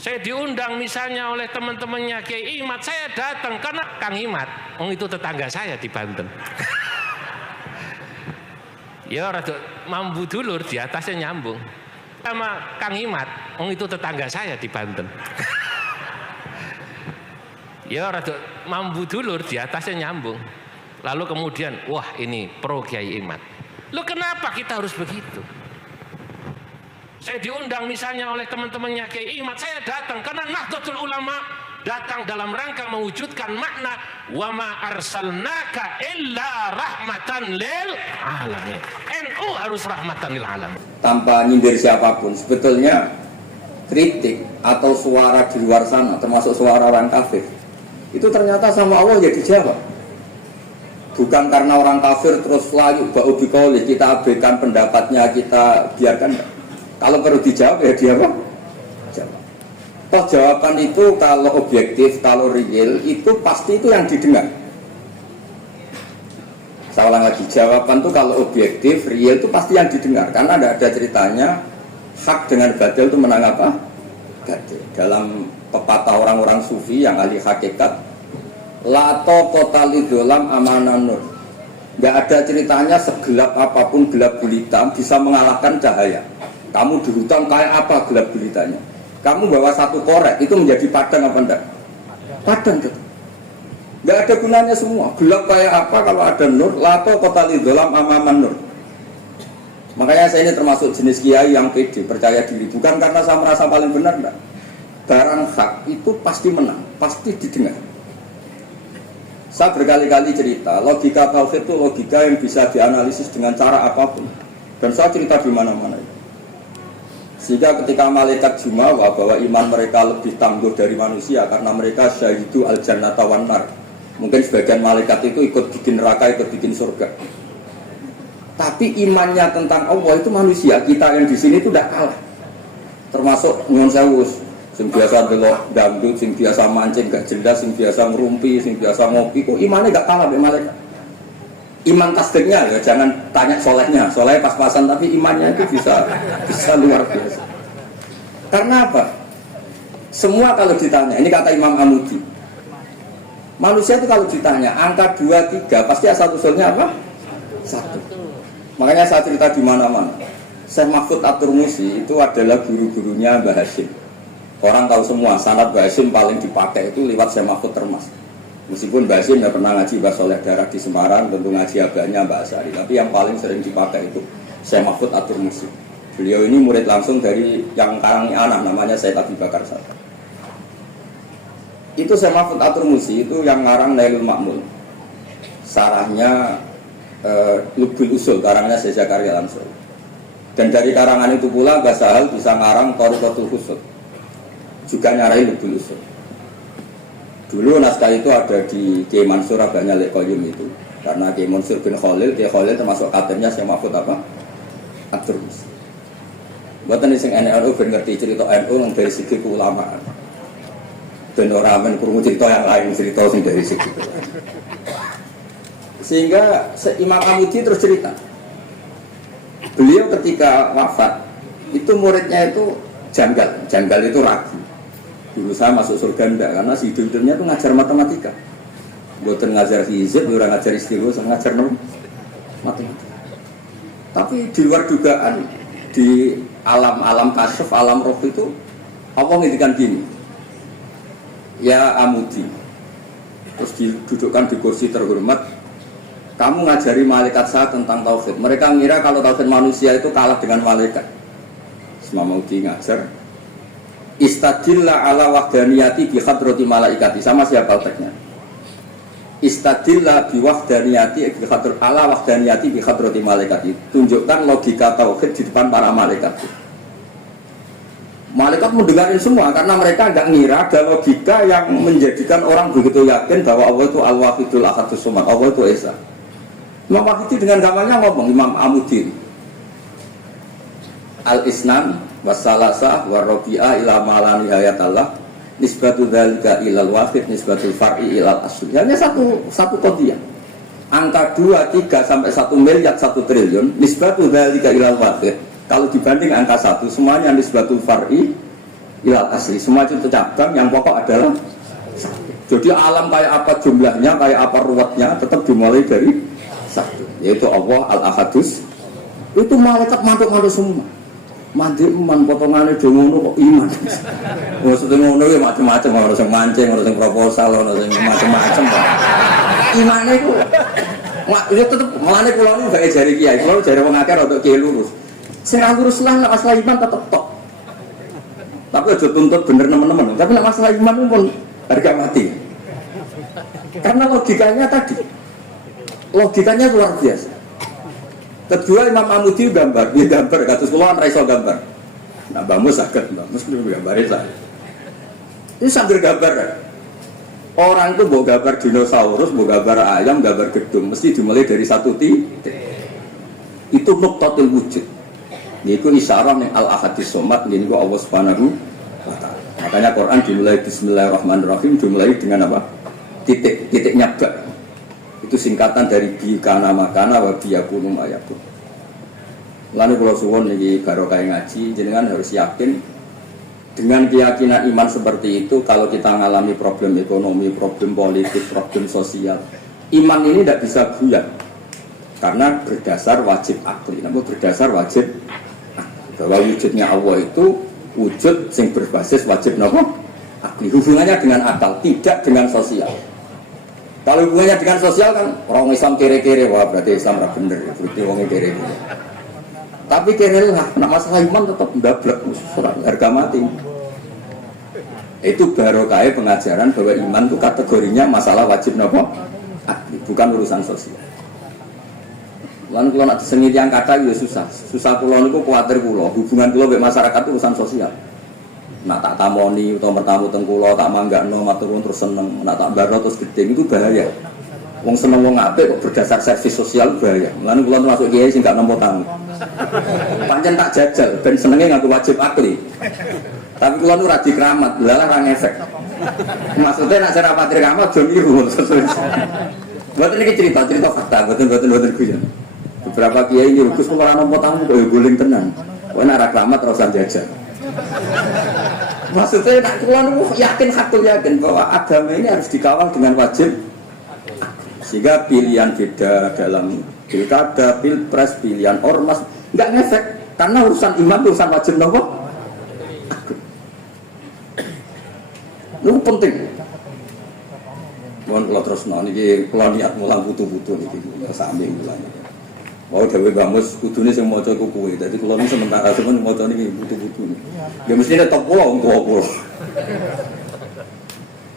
Saya diundang misalnya oleh teman-temannya Kiai Imat, saya datang karena Kang Imat, itu tetangga saya di Banten. Ya rada mambu dulur, di atasnya nyambung. Sama Kang Imat, itu tetangga saya di Banten. Ya rada mambu dulur, di atasnya nyambung. Lalu kemudian, wah ini pro Kiai Imat. Loh kenapa kita harus begitu? Saya diundang misalnya oleh teman-temannya Kiai Imat, saya datang karena Nahdlatul Ulama datang dalam rangka mewujudkan makna wa ma arsalnaka illa rahmatan lil alamin. NU harus rahmatan lil alamin. Tanpa nyindir siapapun, sebetulnya kritik atau suara di luar sana, termasuk suara orang kafir, itu ternyata sama Allah ya dijawab. Bukan karena orang kafir terus layu ba'u biqauli, kita abaikan pendapatnya, kita biarkan. Kalau perlu dijawab ya dia apa? Jawab. Toh jawaban itu kalau objektif, kalau real itu pasti itu yang didengar. Saya ulang lagi, jawaban itu kalau objektif, real itu pasti yang didengar. Karena tidak ada ceritanya hak dengan batil itu menang apa? Batil. Dalam pepatah orang-orang sufi yang ahli hakikat, la taqata lidzolam amanan nur. Tidak ada ceritanya segelap apapun gelap gulita bisa mengalahkan cahaya. Kamu di hutan kayak apa gelap gulitanya? Kamu bawa satu korek itu menjadi padang apa enggak? Padang gitu. Enggak ada gunanya semua. Gelap kayak apa kalau ada nur? Lato kota lidzolam amaman nur. Makanya saya ini termasuk jenis kiai yang pede, percaya diri. Bukan karena saya merasa paling benar, enggak. Barang hak itu pasti menang, pasti didengar. Saya berkali-kali cerita, logika tauhid itu logika yang bisa dianalisis dengan cara apapun. Dan saya cerita di mana-mana. Sehingga ketika malaikat jumawa bahwa iman mereka lebih tangguh dari manusia karena mereka syahidu al-jannata wan nar. Mungkin sebagian malaikat itu ikut bikin neraka, ikut bikin surga. Tapi imannya tentang Allah itu manusia, kita yang di sini itu tidak kalah. Termasuk nyuwun sewu, sing biasa delok dangdut, sing biasa mancing gak jelas, sing biasa ngerumpi, sing biasa ngopi, kok imannya gak kalah dengan malaikat. Iman tasdiknya ya jangan tanya solehnya pas-pasan, tapi imannya itu bisa luar biasa. Karena apa? Semua kalau ditanya, ini kata Imam Amudi, manusia itu kalau ditanya angka 2, 3 pasti asal usulnya apa? 1. Makanya saya cerita di mana-mana. Syekh Mahfud At-Turmusi itu adalah guru-gurunya Mbah Hashim. Orang tahu semua sanad Mbah Hashim paling dipakai itu lewat Syekh Mahfud Termas. Meskipun Mbak Hashim tidak pernah ngaji Mbah Soleh Darah di Semarang, tentu ngaji agaknya Mbak Asyari. Tapi yang paling sering dipakai itu Syekh Mahfud At-Turmusi. Beliau ini murid langsung dari yang karangi anak, namanya Syekh Abi Bakar Sata. Itu Syekh Mahfud At-Turmusi itu yang ngarang Nailul Ma'mul. Sarahnya Lubul Usul, karangnya Syekh Zakaria Al-Ansori. Dan dari karangan itu pula Mbah Sahal bisa ngarang Thariqatul Husul. Juga nyarai Lubul Usul. Dulu naskah itu ada di Kiai Mansur Abahnya Lek Qayyum itu. Karena Kiai Mansur bin Khalil, Kiai Khalil termasuk kadernya Syekh Mahfud apa? At-Turmusi. Buatan sing NU ben ngerti cerita NU dari segi keulamaan. Ben ora men krungu cerita yang lain, cerita sing dari segi. Sehingga Imam Amudi terus cerita. Beliau ketika wafat itu muridnya itu janggal itu ragu. Dulu saya masuk surga enggak, karena si hidupnya itu ngajar matematika. Bukan ngajar hizib, bukan ngajar istilah, ngajar matematika. Tapi di luar dugaan, di alam kasyaf, alam roh itu Allah ngintikan gini, ya Amudi, terus didudukkan di kursi terhormat, kamu ngajari malaikat saya tentang tauhid. Mereka ngira kalau tauhid manusia itu kalah dengan malaikat. Semua Amudi ngajar, istadilla ala wahdaniyati bi hadrati malaikati. Sama siapa teksnya? Istadilla bi wahdaniyati bi hadrati ala wahdaniyati bi hadrati malaikati. Tunjukkan logika tauhid di depan para malaikat. Malaikat mendengarin semua karena mereka enggak ngira ada logika yang menjadikan orang begitu yakin bahwa Allah itu Al-Wahidul Ahadus Samad, Allah itu Esa. Imam Wahidi dengan gamanya ngomong, Imam Amudi, Al-Isnan wassalasa warrobi'ah ila ma'ala nihayatallah nisbatu dhalika ilal wahid nisbatul far'i ilal asli. Hanya satu kodiyah, angka 2, 3 sampai 1 miliar 1 triliun nisbatu dhalika ilal wahid. Kalau dibanding angka 1 semuanya nisbatul far'i ilal asli. Semua itu cabang, yang pokok adalah satu. Jadi alam kayak apa jumlahnya, kayak apa ruwetnya, tetap dimulai dari satu, yaitu Allah al-Ahadus. Itu malaikat mantuk-mantuk semua. Mandi iman potongannya dongono kok iman. Maksudnya ngono ya macam-macam, orang yang mancing, orang yang proposal, orang yang macam-macam. Imannya itu, itu tetap melane pulau ini gak jari kiai, pulau jari wong akeh untuk kiai lurus. Serah lurus lah, masalah iman tetap tok. Tapi aja tuntut bener teman-teman. Tapi masalah iman pun harga mati. Karena logikanya tadi, logikanya luar biasa. Kedua Imam Amudi gambar, dia gambar, kata sekolah kan raiso gambar. Nah bamus sakit, bamus gambarnya saya. Ini sambil gambar. Orang itu mau gambar dinosaurus, mau gambar ayam, gambar gedung, mesti dimulai dari satu titik. Itu nuktatul wujud. Ini itu isyarat yang al-ahadis somat, ini itu Allah subhanahu wa ta'ala. Makanya Quran dimulai Bismillahirrahmanirrahim, dimulai dengan apa? Titiknya bak. Itu singkatan dari bikana makana wa biyakunu mayakun. Lalu kalau suwon lagi barokah ngaji, jenengan harus yakin dengan keyakinan iman seperti itu. Kalau kita mengalami problem ekonomi, problem politik, problem sosial, iman ini tidak bisa buyar karena berdasar wajib akli. Namun berdasar wajib bahwa wujudnya Allah itu wujud yang berbasis wajib akli. Hubungannya dengan akal, tidak dengan sosial. Kalau hubungannya dengan sosial kan orang Islam kere-kere, wah berarti Islam tidak benar, berarti orangnya kere-kere. Tapi kere lah, nak masalah iman tetap ndablek, harga mati. Itu barokah pengajaran bahwa iman itu kategorinya masalah wajib bukan urusan sosial. Lalu kalau nak sengit yang kata itu susah pulau itu khawatir pulau, hubungan pulau dengan masyarakat itu urusan sosial. Nak tak tamoni atau bertamu tengkulo tak manggakno maturun terus seneng, nak tak barno terus gedeng itu bahaya. Wong seneng wong apik kok berdasar servis sosial bahaya. Lalu kula masuk kiai sing gak nampa tamu. Pancen tak jajal ben senenge ngaku wajib akli. Tapi kula nu ra dikeramat, lalah ra ngefek. Maksudnya nak cara patri keramat jo niru. Mboten iki cerita fakta, mboten guyon. Beberapa kiai ini Gus ora nampa tamu kok guling tenan. Kok nek ra keramat terus jajal. Maksudnya nak kula nu yakin bahwa agama ini harus dikawal dengan wajib. Sehingga pilihan beda dalam pilkada, pilpres, pilihan ormas enggak ngefek karena urusan iman urusan wajib nopo. Itu penting. Mohon kalau terus niki kula niat mulang butuh-butuh niki sami mulane. Mau dewe bamus kudune sing maca iku kuwe. Dadi kula niki sementara semen maca niki butuh-butuh. Ya mestine top pulau engko.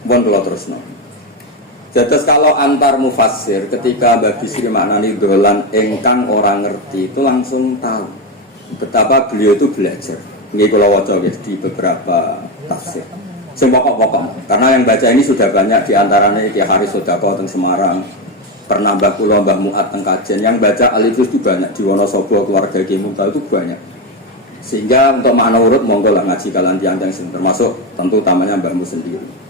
Mohon kalau terus jadi kalau antar mufassir ketika Mbak Bisri maknani dolan engkang orang ngerti itu langsung tahu betapa beliau itu belajar. Nggih kula waca di beberapa tafsir. Sing pokok-pokok. Karena yang baca ini sudah banyak di antaranya Ki Haris Sodako teng Semarang, pernah Mbah kula Mbah Muat teng Kajen. Yang baca Alifus itu banyak di Wonosobo keluarga Ki Mumtaz itu banyak. Sehingga untuk makna urut monggo lah ngaji kalian tiang-tiang termasuk tentu utamanya Mbahmu sendiri.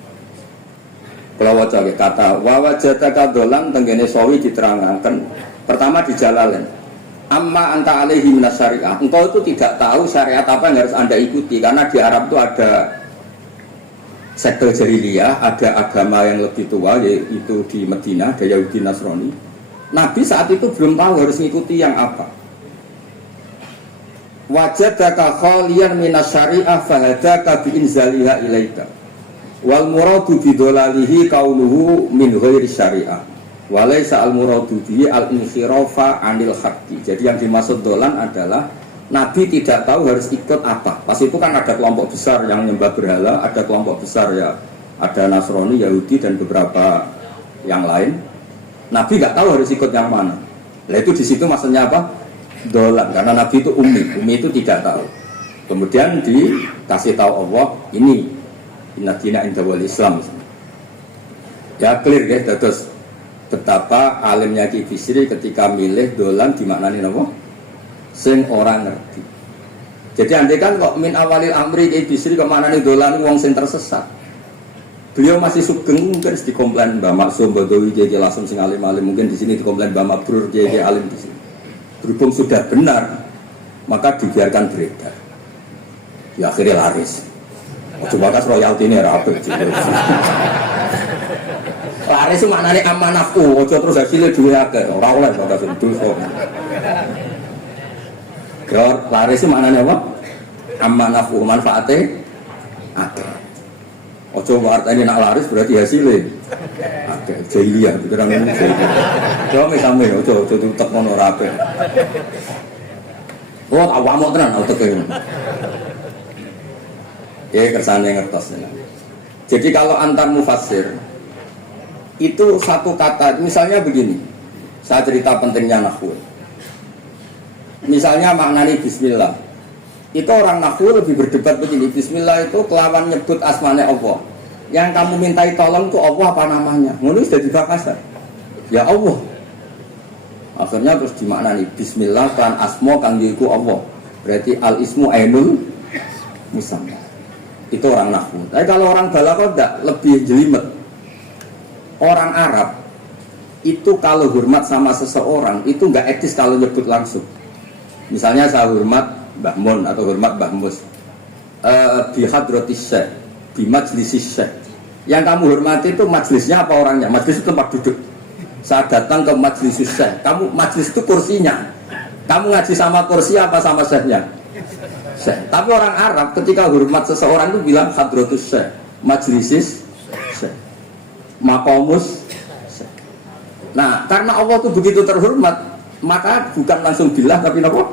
Kalau wajah kata wawajataka dolan tenggene sawi diterangkan pertama di Jalalain amma anta alaihi minas syariah, engkau itu tidak tahu syariat apa yang harus anda ikuti karena di Arab itu ada sekte jahiliyah, ada agama yang lebih tua yaitu di Madinah ada Yahudi Nasrani. Nabi saat itu belum tahu harus mengikuti yang apa. Wajadaka khaliyan minas syariah fahadaka biinzaliha ilaika wal muradu bidolalihi kauluhu min ghairi syariah walaysa al muradu bihi al inkhirafa anil haqqi. Jadi yang dimaksud dolan adalah Nabi tidak tahu harus ikut apa. Pas itu kan ada kelompok besar yang menyembah berhala, ada kelompok besar ya, ada Nasrani, Yahudi dan beberapa yang lain. Nabi nggak tahu harus ikut yang mana. Nah itu di situ maksudnya apa? Dolan, karena Nabi itu ummi itu tidak tahu. Kemudian dikasih tahu Allah ini Inna dina inda wal Islam. Ya clear guys, terus betapa alimnya Ki Bisri ketika milih dolan dimaknani apa? Sing orang ngerti. Jadi andai kan kok min awalil amri Ki Bisri kok maknani dolan wong sing tersesat. Beliau masih sugeng mungkin dikomplain Mbak Maksum Badawi Kiai langsung sing alim-alim, mungkin di sini dikomplain Mbak Mabrur Kiai alim di sini. Berhubung sudah benar, maka dibiarkan beredar. Ya akhirnya laris. Coba kas royalti ini rapi. Laris itu maknanya amanafu, ojo terus hasilnya dua ke orang oleh bakas itu. Laris itu maknanya apa? Amanafu manfaatnya. Ojo artinya nak laris berarti hasilnya. Jahiliyah, pikiran ini jahiliyah. Coba sampai, ojo tutup mono rapi. Oh, awak tenan auto ke. Ya kersane ngertos. Jadi kalau antar mufassir itu satu kata, misalnya begini. Saya cerita pentingnya nahwu. Misalnya maknanya bismillah. Itu orang nahwu lebih berdebat begini, bismillah itu kelawan nyebut asmane Allah. Yang kamu mintai tolong itu Allah apa namanya? Ngono sudah dibahas. Ya Allah. Akhirnya terus dimaknani bismillah kan asmo kang yiku Allah. Berarti al ismu ainul musamma. Itu orang nahwu. Tapi kalau orang balaghah enggak, lebih jelimet. Orang Arab itu kalau hormat sama seseorang itu enggak etis kalau nyebut langsung. Misalnya saya hormat Mbah Mun atau hormat Mbah Mus. Bi hadratis syekh, bi majlisis syekh. Yang kamu hormati itu majlisnya apa orangnya? Majlis itu tempat duduk. Saya datang ke majlis syekh. Kamu majlis itu kursinya. Kamu ngaji sama kursi apa sama syekhnya? Syekh. Tapi orang Arab ketika hormat seseorang itu bilang hadratus syekh, majlisis syekh, maqamus syekh. Nah, karena Allah itu begitu terhormat, maka bukan langsung billah tapi apa?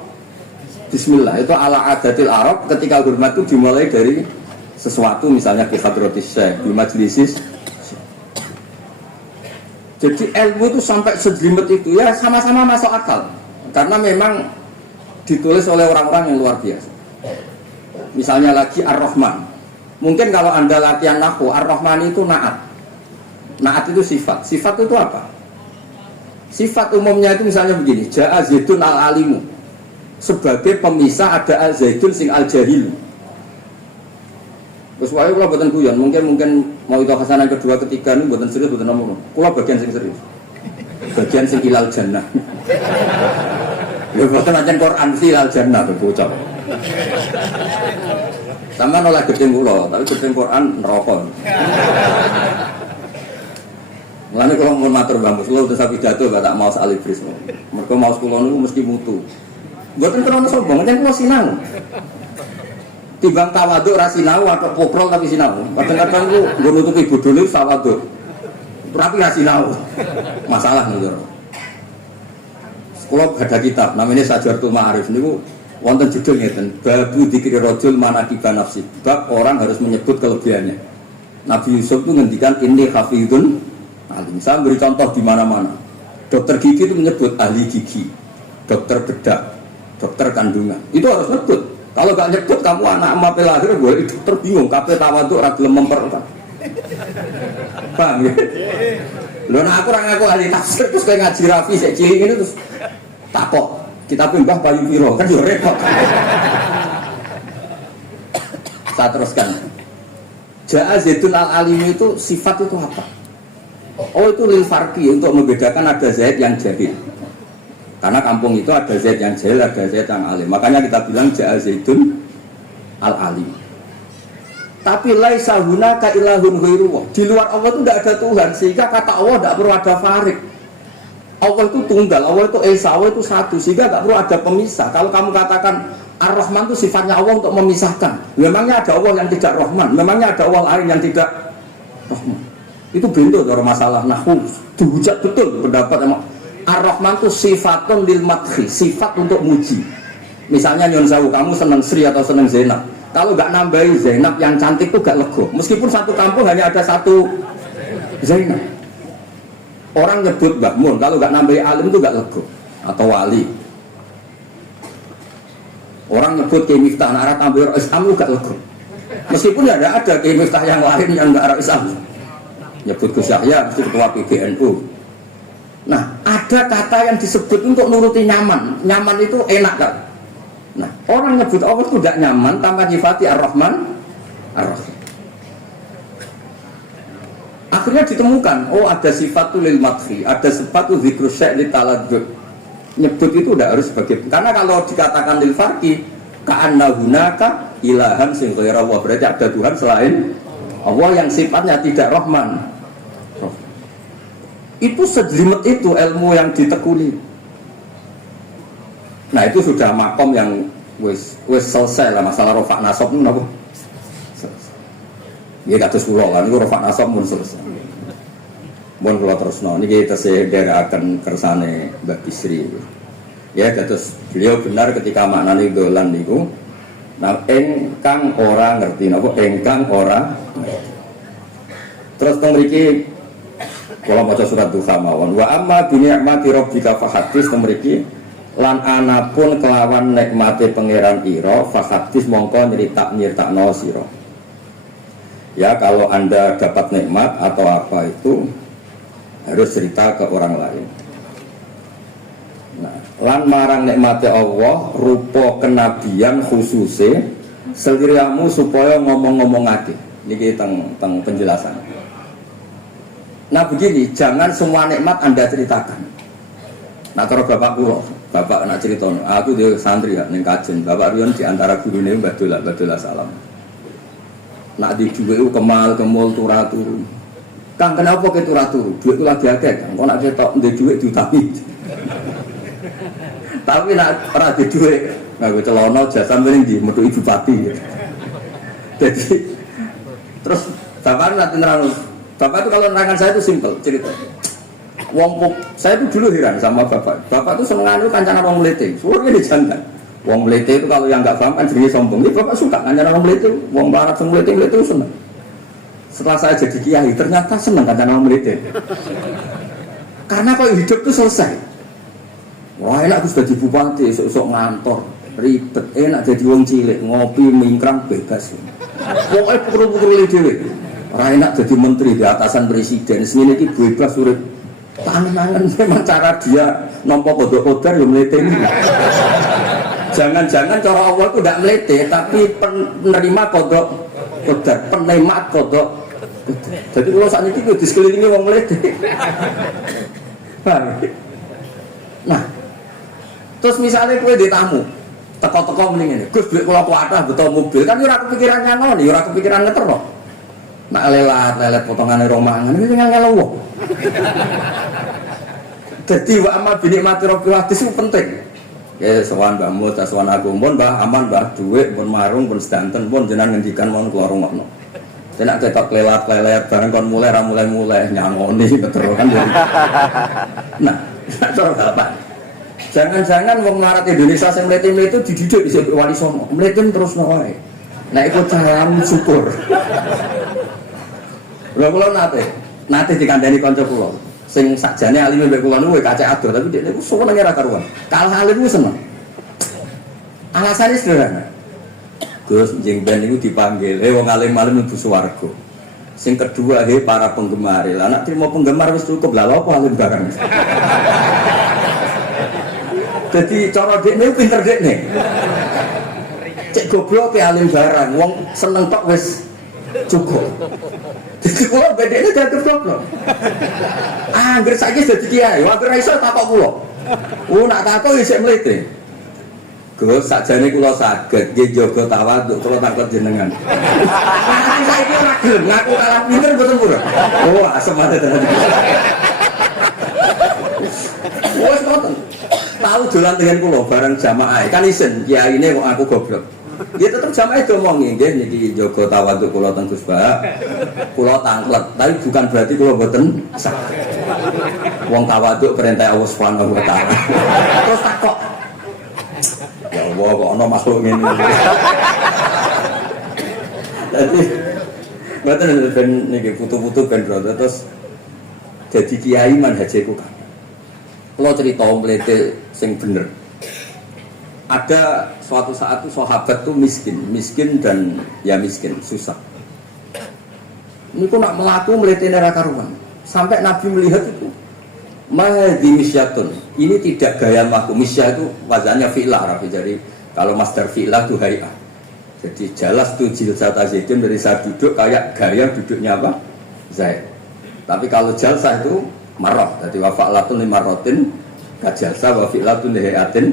Bismillah. Itu ala adatil Arab ketika hormat itu dimulai dari sesuatu misalnya bi hadratis syekh, bi majlisis. Jadi ilmu itu sampai sejelimet itu ya sama-sama masuk akal. Karena memang ditulis oleh orang-orang yang luar biasa. Misalnya lagi Ar-Rahman. Mungkin kalau Anda latihan nahwu, Ar-Rahman itu na'at. Na'at itu sifat. Sifat itu apa? Sifat umumnya itu misalnya begini, Ja'a Zaidun al-alimu. Sebagai pemisah ada al-Zaidun sing al-jahil. Terus wae kula boten guyon, mungkin mau itu hasanah kedua ketiga ini boten serius boten nomor. Kula bagian sing serius. Bagian sing ilal jannah. Lha boten ancen Quran sih ilal jannah to bocah. Sama nolak gedeng kula, tapi gedeng Quran neraka. Mulane kula mun matur Mbah Mus, kula terus pidato gak tak maos alibris. Mergo maos kula niku mesti mutu. Boten krono sombong, ancen kula sinau. Timbang tawaduk ra sinau atau poprol tapi sinau. Kadang-kadang ku nggo nutupi bodhone tawaduk. Tapi ra sinau. Masalah niku. Kula ada kitab namanya Sajartul Ma'arif niku wonten judul ngeten, Babu Dzikri Rajul Manaqiban Nafsi. Bab orang harus menyebut kelebihannya. Nabi Yusuf itu ngendikan inni hafizun alim. Saya beri contoh di mana-mana. Dokter gigi itu menyebut ahli gigi, dokter bedah, dokter kandungan. Itu harus nyebut. Kalau gak nyebut kamu anak emak lahir gue itu terbingung. Kabeh tawaduk ra gelem memperkan. Paham ya? Lho nek aku ahli tafsir terus kayak ngaji rafi sik cilik ini terus takok. Kita Mbah Bayu Piro kan yo repot. Saya teruskan. Ja'a Zaidun al-alim itu sifat itu apa? Oh itu lil farqi untuk membedakan ada Zaid yang jahil. Karena kampung itu ada Zaid yang jahil, ada Zaid yang alim. Makanya kita bilang Ja'a Zaidun al-alim. Tapi laisa hunaka ilahun ghairuhu. Di luar Allah itu tidak ada Tuhan, sehingga kata Allah tidak perlu ada farik. Allah itu tunggal, Allah itu esa, Allah itu satu, sehingga tidak perlu ada pemisah. Kalau kamu katakan Ar-Rahman itu sifatnya Allah untuk memisahkan. Memangnya ada Allah yang tidak Rahman, memangnya ada Allah lain yang tidak Rahman. Itu bentuk dari masalah nahwu. Dihujat betul pendapat emang. Ar-Rahman itu sifatun lil madhi, sifat untuk muji. Misalnya nyon sewu, kamu senang Sri atau senang Zainab. Kalau nggak nambahi Zainab yang cantik itu gak lego. Meskipun satu kampung hanya ada satu Zainab. Orang nyebut Mbah Mun, kalau nggak nambahi alim itu gak lego. Atau wali. Orang nyebut Kiai Miftah, arah tambah Islam itu gak lego. Meskipun ya ada Kiai Miftah yang lain yang nggak arah Islam. Nyebut Gus Yahya, mesti ketua PBNU. Nah, ada kata yang disebut untuk nuruti nyaman. Nyaman itu enak kan? Nah, orang nyebut Allah itu tidak nyaman tanpa nyifati Ar-Rahman Ar-Rahim. Akhirnya ditemukan, oh ada sifat lil madhi, ada sifat dzikru syai' li taladud. Nyebut itu tidak harus sebagai, karena kalau dikatakan lil farqi ka'anna hunaka ilahan sing ghairu Allah, berarti ada Tuhan selain Allah yang sifatnya tidak Rahman. Itu sejelimet itu ilmu yang ditekuni. Nah itu sudah makom yang wis selesai lah masalah rofa nasab itu apa? Ya kados kula kan niku rofa nasab mun selesai. Mun kula terusno niki tesih ndherekaken kersane Mbak Bisri. Ya kados beliau benar ketika maknane dolan niku. Nah engkang ora ngerti napa engkang ora. Terus teng mriki kula maca surat Duha mawon. Wa amma bi ni'mati rabbika fahaddits teng mriki lan anapun kelawan nikmate pangeran ira fahaddits mongko nyritakno sira. Ya kalau Anda dapat nikmat atau apa itu harus cerita ke orang lain. Nah, lan marang nikmate Allah rupa kenabian khususe seliramu supaya ngomong-ngomongake. Niki teng penjelasan. Nah begini, jangan semua nikmat Anda ceritakan. Nah kalau bapak kula, bapak nak cerita, aku dia santri ya ning kajen, bapak riyen di antara gurune Mbah Dola salam. Nak di dhuwit kemal turu. Kang kenapa ke turu? Dhuwit ku lagi akeh, kok nak ketok ndek dhuwit diutangi. Tapi nak ora di dhuwit, nggo celana jasa mrene ndi metu ibu pati. Jadi terus bapak nanti nerang. Bapak itu kalau nerangkan saya itu simpel cerita. Saya itu dulu heran sama bapak. Bapak itu seneng kancanan wong mlete. Suruh ini jangan. Wong mlete itu kalau yang nggak paham kan jadi sombong. Ini bapak suka kancanan wong mlete. Wong barat sing mlete itu seneng. Setelah saya jadi kiai ternyata seneng kancanan wong mlete. Karena kalau hidup itu selesai. Wah enak aku sudah jadi bupati, esok ngantor ribet. Enak jadi wong cilik ngopi mingkrang bebas. Pokoknya pukul-pukul dhewe. Ora enak jadi menteri di atasan presiden. Sini iki bebas urip. Tangan-tangan memang cara dia nampa kodok-kodar ya melete ini. Jangan-jangan cara Allah itu tidak melete, tapi penerima kodok kodar, penikmat kodok. Jadi kalau saat ini di sekelilingi orang melete. Nah, terus misalnya kue di tamu, teko-teko mending ini, Gus duit kalau kuatah betul mobil kan ora kepikiran nyangon, ora kepikiran ngeterno. Nak lelet potongan romangan ini tinggal ngelowo. Jadi wa amal binikmati rabbil hadis itu penting. Ya sowan Mbah Mut, sowan aku pun Mbah aman Mbah duit pun marung pun sedanten pun jenengan ngendikan mon keluar ngono. Tenak ketok lelet bareng kon mulai nyangoni terus kan. Nah, cara apa? Jangan-jangan wong larat Indonesia sing mlete-mlete itu dididik di Wali Songo. Mlete terus wae. Nah iku cara syukur. Kula nate dikandani kanca kula. Sing sakjane alime mbek kula niku kacek ado tapi dhek niku seneng ora karuan. Kalah alim niku seneng. Alasane sederhana. Gus njing ben niku dipanggil, wong alim-alim mlebu swarga. Sing kedua para penggemar. Lah nek trimo penggemar wis cukup lah apa alim barang. Jadi cara dhek niku pinter dhek nih. Cek goblok ke alim barang, wong seneng tok wis cukup. Jadi kalau bedanya jatuh goblok. Angger saiki dadi kiai, wong ora iso takok kula. Nak takok isih mlete. Gus sakjane kula saged nggih jaga tawaduk kula takut jenengan. Saiki ora gelem ngaku kalah pinter mboten pura. Oh, asem ate tenan. Wes ngoten. Tahu dolan dengan kula bareng jamaah kan isin kiyaine kok aku goblok. Ya tetap jamaah ngomongi nggih niki jaga tawaduk kula teng Gus Ba. Kula tanglet, tapi bukan berarti kula mboten saged. Wong tawaduk perintah Allah Subhanahu wa taala. Terus takok. Ya Allah kok ana makhluk ngene. Dadi mboten ben niki putu-putu ben rodo terus dadi kiai manhajeku kan. Kula cerita mlete sing bener. Ada suatu saat tuh sahabat tuh miskin dan ya miskin, susah. Ini tuh nak melaku melihat neraka karuan. Sampai Nabi melihat itu, mahdi misyatun. Ini tidak gaya melaku. Misya itu wazannya fi'lah, Rafi. Jadi kalau master fi'lah itu hari'ah. Jadi jelas tuh jilsata zaidun dari saat duduk kayak gaya duduknya apa? Zaid. Tapi kalau jalsah itu marah. Jadi wafa'latun limarrotin kajalsah wafi'latun lihayatin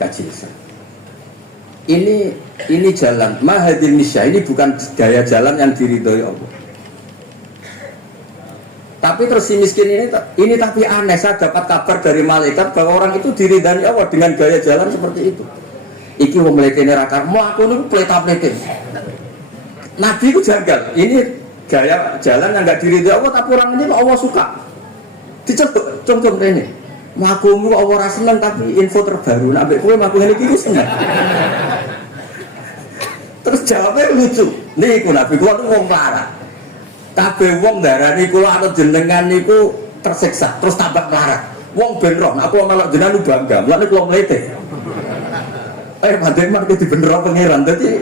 kajilsah. ini jalan mahadil misya, ini bukan gaya jalan yang diridhoi Allah. Tapi terus si miskin ini tapi aneh, saya dapat kabar dari malaikat bahwa orang itu diridhani Allah dengan gaya jalan seperti itu. Iki wong mletene rakar, mau aku niku pleta-plete. Nabi itu jagal, ini gaya jalan yang enggak diridhoi Allah tapi orang ini Allah suka. Dicetuk, cung-cung rene. Makumu Allah ora seneng tapi info terbaru nek ambek kowe maku ngene iki seneng. Terus jawabnya lucu. Niku Nabi kula niku wong melarat. Kabeh wong darani kula anut jenengan niku tersiksa, terus tambah melarat. Wong ben roh, aku melok jenengan bangga. Mulane kula mlete. Padahal marke dibener pangeran. Dadi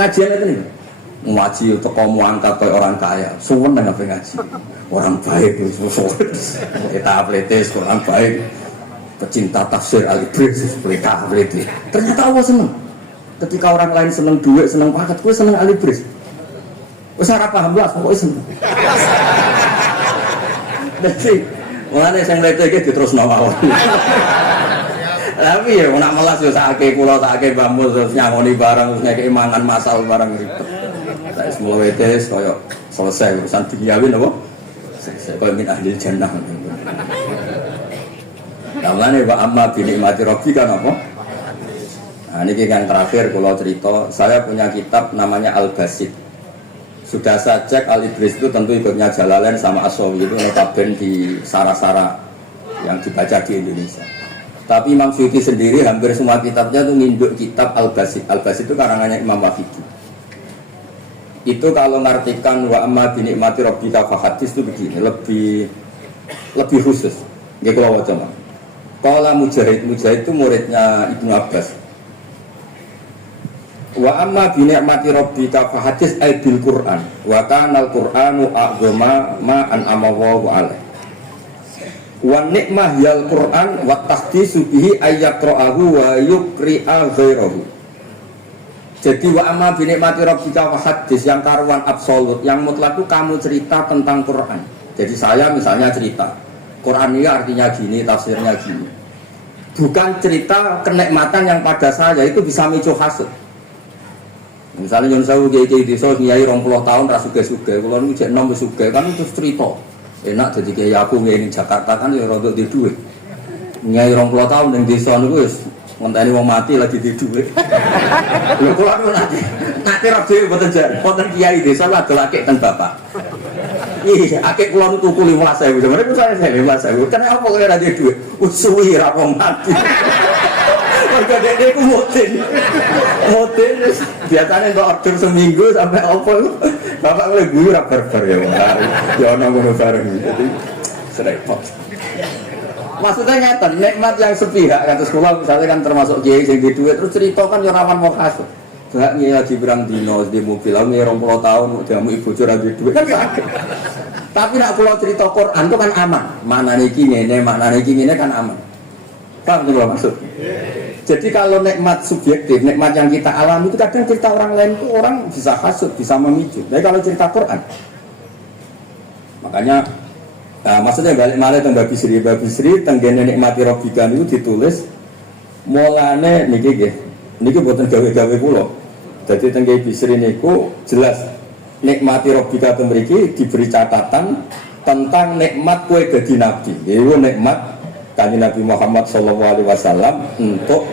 ngajian itu ngaji teko muangkat kayak orang kaya. Suwen nang ngaji. Orang baik itu kita pletes orang baik pecinta tafsir Al-Ibris mereka pletes ternyata Allah seneng ketika orang lain seneng duit seneng paket gue seneng Al-Ibris gue sarap paham lah pokoknya seneng jadi mulanya yang pletes itu terus nawar tapi ya nak malas ya sakit pulau sakit bambu terus nyangoni barang terus ngekei mangan masal barang ribet saya semula pletes kayak selesai urusan duniawi apa saya kau ingin ahli jannah. Namanya Pak Amma binikmati Rabbi kan apa? Nah ini yang terakhir kalau cerita, saya punya kitab namanya Al-Basit. Sudah saya cek Al-Ibris itu tentu ikutnya Jalalain sama As-Sawi itu notabene di Sara-Sara yang dibaca di Indonesia. Tapi Imam Suyuti sendiri hampir semua kitabnya itu nginduk kitab Al-Basit. Al-Basit itu karangannya Imam Wahidi. Itu kalau ngartikan wa amma binikmati rabbika fahadis itu begini, lebih khusus. Nggih kula waca. Qala Mujahid itu muridnya Ibnu Abbas. Wa amma binikmati rabbika fahadis ay bil Qur'an. Wa kana al-Qur'anu a'zama ma an'ama Allahu alaihi. Wa nikmah yal Qur'an wa tahdisu bihi ayyaqra'ahu wa yuqri'a ghairahu. Jadi wa amma binikmati rabbika wa hadis yang karuan absolut, yang mutlak itu kamu cerita tentang Quran. Jadi saya misalnya cerita Quran ini artinya gini, tafsirnya gini. Bukan cerita kenikmatan yang pada saya itu bisa micu hasud. Misalnya yang saya kiai desa kiai 20 tahun ra sugih-sugih, kula niku jek enom wis sugih kan itu cerita. Enak jadi kiai aku ngene Jakarta kan ya rada di dhuwit. Kiai 20 tahun ning desa niku wis ngonteni wong mati lagi di dhuwit. Lho kula nanti roh dhewe mboten jan, mboten kiai desa wadol akeh ten bapak. Iya, akeh kula tuku 15.000. Sebenarnya saya 15.000. Kenapa kok ora di dhuwit? Usuwi ra wong mati. Mergo dene ku moten biasanya untuk order seminggu sampai apa bapak oleh guyu ra barbar ya ya ana ngono bareng jadi serempet. Maksudnya nyata, nikmat yang sepihak kata sekolah misalnya kan termasuk kiai yang di duit terus cerita kan rawan mau kasut. Gak nih lagi berang dino di mobil, ini 20 tahun jamu ibu curah di duit kan sakit. Tapi nak kalau cerita Quran itu kan aman. Mana niki ini kan aman. Paham tuh maksud? Jadi kalau nikmat subjektif, nikmat yang kita alami itu kadang cerita orang lain itu orang bisa kasut, bisa memicu. Tapi kalau cerita Quran, makanya maksudnya balik malah tentang Babi Sri tenggene nikmati Rabbika itu ditulis mulane niki buatan gawe-gawe kula. Jadi tenggene Babi Sri niku jelas nikmati Rabbika mriki diberi catatan tentang nikmat kowe dadi nabi. Iku nikmat Kanjeng Nabi Muhammad SAW untuk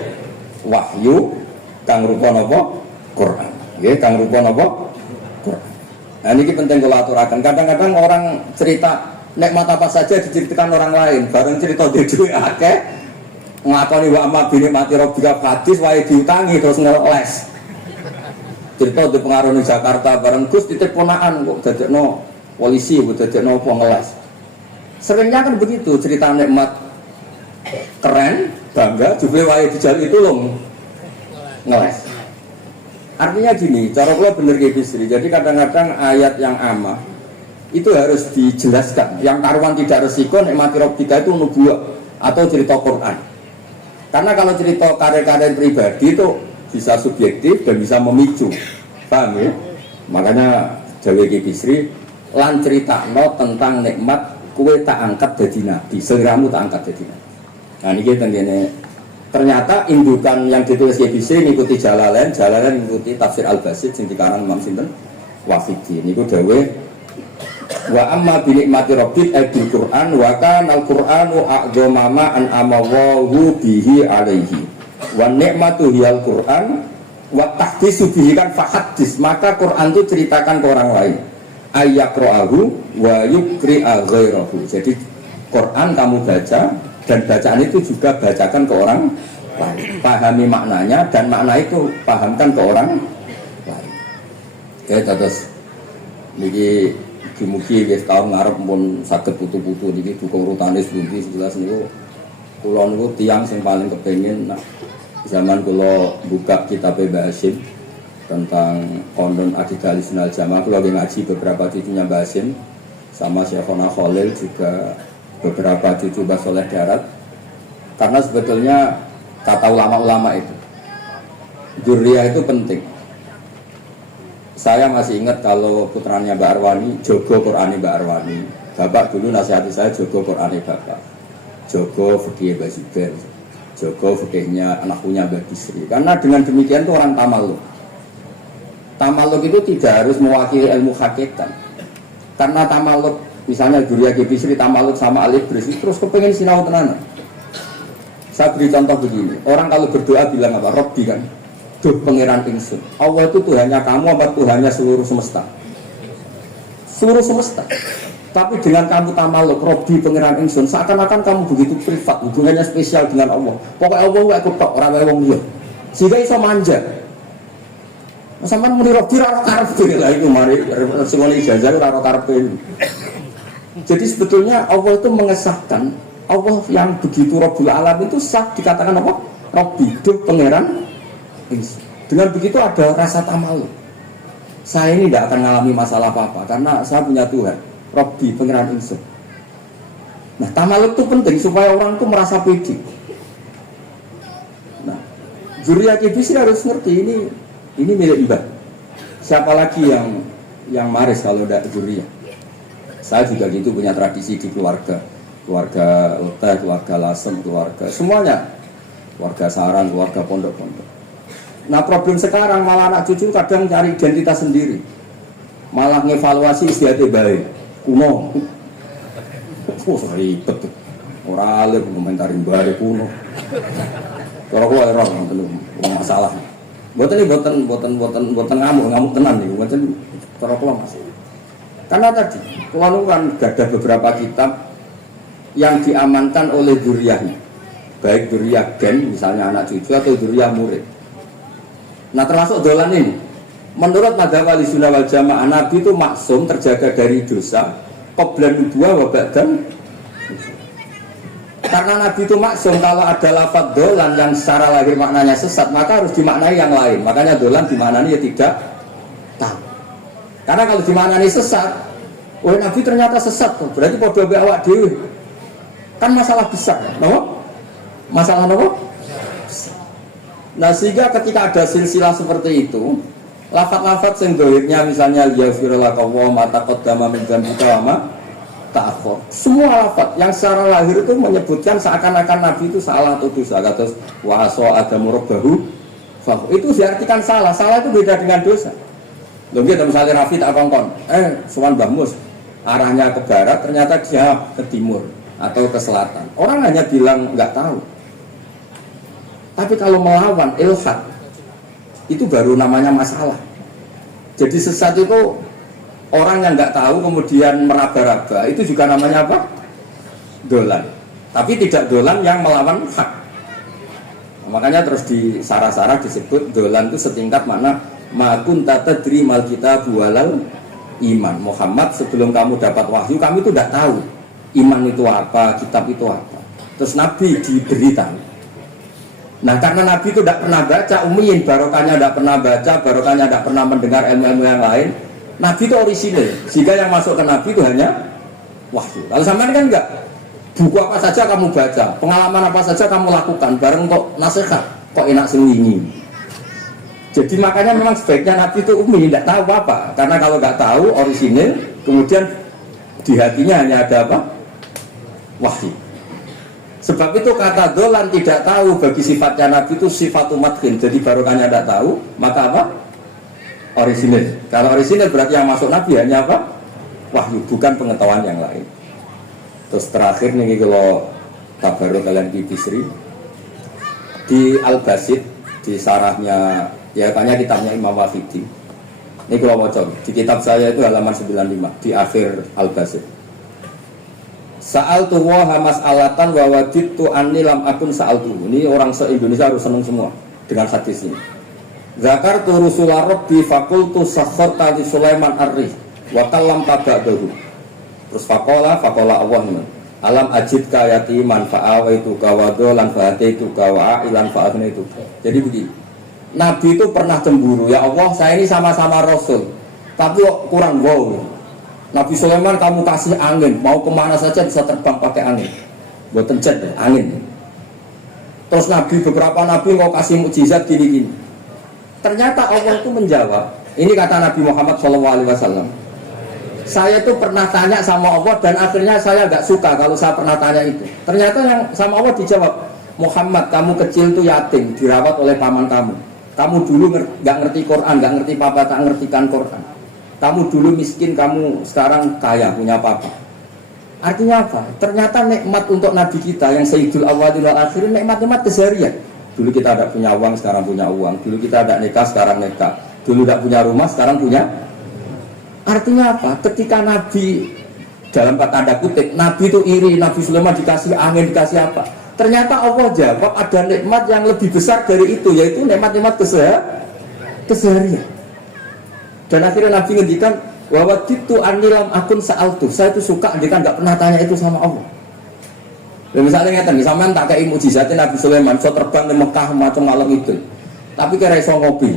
wahyu kang rupa napa Quran. Nggih, kang rupa napa Quran. Nah niki penting kula aturaken. Kadang-kadang orang cerita nikmat apa saja diceritakan orang lain, bareng cerita dhewe akeh ngakoni wa amma binikmati rabbika hadis wae diutangi terus ngeles. Cerita di pengaruh di Jakarta bareng Gus titip ponakan kok dadekno polisi kok dadekno apa ngeles. Seringnya kan begitu cerita nikmat keren, bangga, jubli wae dijali itu loh ngeles. Artinya gini, cara kula bener Ki Bisri. Jadi kadang-kadang ayat yang amah itu harus dijelaskan. Yang karuan tidak resiko nikmati Rabbika itu nubuwah atau cerita Quran. Karena kalau cerita karya-karya pribadi itu bisa subjektif dan bisa memicu. Paham ya? Makanya Jawa Ki Bisri lan critakno tentang nikmat kue tak angkat jadi nabi, seliramu tak angkat jadi nabi. Nah ini tenggene Ternyata indukan yang ditulis GBC mengikuti Jalalain mengikuti tafsir Al-Basit sing dikarang Imam sinten Wafidi. Niku dawuh wa amma bi nikmati rabbik bil Qur'an wa kana al-Qur'anu a'dhamma ma an amawahu bihi alaihi. Wa nikmatu hiyal Qur'an wa tahdisu bihi kan fahaddis, maka Quran itu ceritakan ke orang lain. Ayakra'ahu wa yukri'a ghairahu. Jadi Quran kamu baca dan bacaan itu juga bacakan ke orang lain. Pahami maknanya dan makna itu pahamkan ke orang lain. Oke, terus niki mugi wis tahun ngarep pun saged putu-putu niki dukung urutane sepundi jelas niku kula niku tiyang sing paling kepengin zaman kula buka kitab Mbah Hasyim tentang kondon akidah Ahlussunnah wal Jamaah, kula ngaji beberapa cucunya Mbah Hasyim sama Syekhona Khalil juga beberapa cucu Mbah Soleh Darat, karena sebetulnya kata ulama-ulama itu dzurriyah itu penting. Saya masih ingat kalau putranya Mbak Arwani jogo Qur'ane Mbak Arwani, bapak dulu nasihati saya jogo Qur'ane bapak, jogo fikih Mbak Zubair, jogo fikihnya anak punya Mbak Bisri, karena dengan demikian itu orang tamaluk. Tamaluk itu tidak harus mewakili ilmu hakikat, karena tamaluk misalnya Dzurriyah Bisri tamaluk sama Alif Bris terus kepengen sinau tenanan. Saya beri contoh begini, orang kalau berdoa bilang apa? Rabbi kan, duh pangeran ingsun. Allah itu Tuhannya kamu apa Tuhannya seluruh semesta? Seluruh semesta. Tapi dengan kamu tamaluk Rabbi pangeran ingsun, seakan-akan kamu begitu privat, hubungannya spesial dengan Allah. Pokoknya Allah gak ketok orang wong liya. Sehingga iso manja. Sampeyan muni Rabbi ora karepe lha iku mari singone ijazah ora karepe. Jadi sebetulnya Allah itu mengesahkan, Allah yang begitu Rabbul Alam itu sah dikatakan apa? Rabbi, duh pangeran. Dengan begitu ada rasa tamaluk. Saya ini tidak akan mengalami masalah apa-apa karena saya punya Tuhan, Rabbi, pangeran ingsun. Nah, tamaluk itu penting supaya orang itu merasa pede. Nah, Dzurriyah Bisri harus ngerti ini milik Mbah. Siapa lagi yang maris kalau tidak Dzurriyah? Saya juga gitu punya tradisi di keluarga Leteh, keluarga Lasem, keluarga semuanya, keluarga Sarang, keluarga pondok-pondok. Nah problem sekarang malah anak cucu kadang cari identitas sendiri, malah ngevaluasi istiadat baik, kuno, ribet, orang alim komentarin baik kuno. Kalau keluar orang belum masalah. Buatan ngamuk tenan nih, buatan kalau keluar masih. Karena tadi, kalau kan ada beberapa kitab yang diamankan oleh dzurriyahnya, baik dzurriyah gen, misalnya anak cucu atau dzurriyah murid. Nah termasuk dolan ini, menurut madzhab Ahlussunnah wal Jamaah, Nabi itu maksum terjaga dari dosa, qabla nubuwah wa ba'da. Karena Nabi itu maksum, kalau ada lafadz dolan yang secara lahir maknanya sesat, maka harus dimaknai yang lain. Makanya dolan dimaknai ya tidak tahu. Karena kalau dimaknai sesat, oh Nabi ternyata sesat, berarti podo be awak dhewe. Kan masalah besar, no? Masalah apa? Nah sehingga ketika ada silsilah seperti itu, lafaz-lafaz yang dohirnya misalnya yaghfirullahu ma taqaddama min dzambika wa ma ta'akhkhar. Semua lafaz yang secara lahir itu menyebutkan seakan-akan Nabi itu salah atau dosa. Kata wa asa adamu rabbahu, itu diartikan salah. Salah itu beda dengan dosa. Loh gitu misalnya Rafi tak kongkon, Suwan Mbah Mus arahnya ke barat, ternyata dia ke timur atau ke selatan. Orang hanya bilang nggak tahu. Tapi kalau melawan ilhad, itu baru namanya masalah. Jadi sesat itu orang yang nggak tahu kemudian meraba-raba, itu juga namanya apa? Dolan. Tapi tidak dolan yang melawan hak. Makanya terus di sarah-sarah disebut dolan itu setingkat mana ma kunta tadri mal kitab walal iman. Muhammad, sebelum kamu dapat wahyu, kamu itu tidak tahu iman itu apa, kitab itu apa. Terus Nabi diberitahu. Nah karena Nabi itu tidak pernah baca, ummiyin, barokahnya tidak pernah baca, barokahnya tidak pernah mendengar ilmu-ilmu yang lain. Nabi itu orisinil, sehingga yang masuk ke Nabi itu hanya wahyu. Lalu sampean kan enggak, buku apa saja kamu baca, pengalaman apa saja kamu lakukan, bareng kok nasihat, kok enak sembunyi. Jadi makanya memang sebaiknya Nabi itu ummi, tidak tahu apa. Karena kalau nggak tahu orisinil, kemudian di hatinya hanya ada apa? Wahyu. Sebab itu kata dolan tidak tahu bagi sifatnya Nabi itu sifat umatkin. Jadi barokahnya tidak tahu, maka apa? Orisinil. Kalau orisinil berarti yang masuk Nabi hanya apa? Wahyu, bukan pengetahuan yang lain. Terus terakhir nih kalau tabaruk kalian di Bisri di Al-Basit di sarahnya ya tanya kitabnya Imam Wafidi. Ini kalau mau coba di kitab saya itu halaman 95 di akhir Al-Basit. Sa'altu wa mas'alatan wa wajidtu anni lam akun sa'altu. Ini orang se-Indonesia harus senang semua dengan hadis ini. Zakartu rusula rabbi faqultu sakharta li Sulaiman ar-rih wa kallam tabadahu. Terus faqala Allah alam ajidka yatiman fa'awaitu ka wa dolan fa'ataitu ka wa ilan fa'atnaitu. Jadi begini. Nabi itu pernah cemburu, ya Allah saya ini sama-sama Rasul tapi kurang wow. Nabi Sulaiman kamu kasih angin, mau kemana saja bisa terbang pakai angin, buat jet angin. Terus Nabi beberapa Nabi mau kasih mukjizat gini-gini. Ternyata Allah itu menjawab. Ini kata Nabi Muhammad SAW. Saya itu pernah tanya sama Allah dan akhirnya saya agak suka kalau saya pernah tanya itu. Ternyata yang sama Allah dijawab, Muhammad kamu kecil itu yatim, dirawat oleh paman kamu. Kamu dulu nggak ngerti Quran, nggak ngerti papa, tak ngertikan Quran. Kamu dulu miskin, kamu sekarang kaya, punya papa. Artinya apa? Ternyata nikmat untuk Nabi kita yang Sayyidul Awwalin wal Akhirin, nikmat-nikmat keseharian. Dulu kita ada punya uang, sekarang punya uang. Dulu kita ada nikah, sekarang nikah. Dulu tidak punya rumah, sekarang punya. Artinya apa? Ketika Nabi, dalam tanda kutip, Nabi itu iri, Nabi Sulaiman dikasih angin, dikasih apa? Ternyata Allah jawab ada nikmat yang lebih besar dari itu, yaitu nikmat-nikmat keseharian. Dan akhirnya Nabi ngendikan bahwa itu anilam akun sa'altu. Saya itu suka andikan nggak pernah tanya itu sama Allah. Dan misalnya ngeten, misalnya tak kayak mukjizatnya Nabi Sulaiman, so terbang ke Mekah macam malam itu. Tapi kira iso ngopi.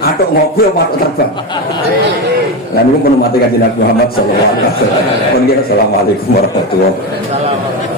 Atuk ngopi apa atuk terbang? Nah ini pun mati kajian Nabi Muhammad SAW. Assalamualaikum warahmatullahi wabarakatuh.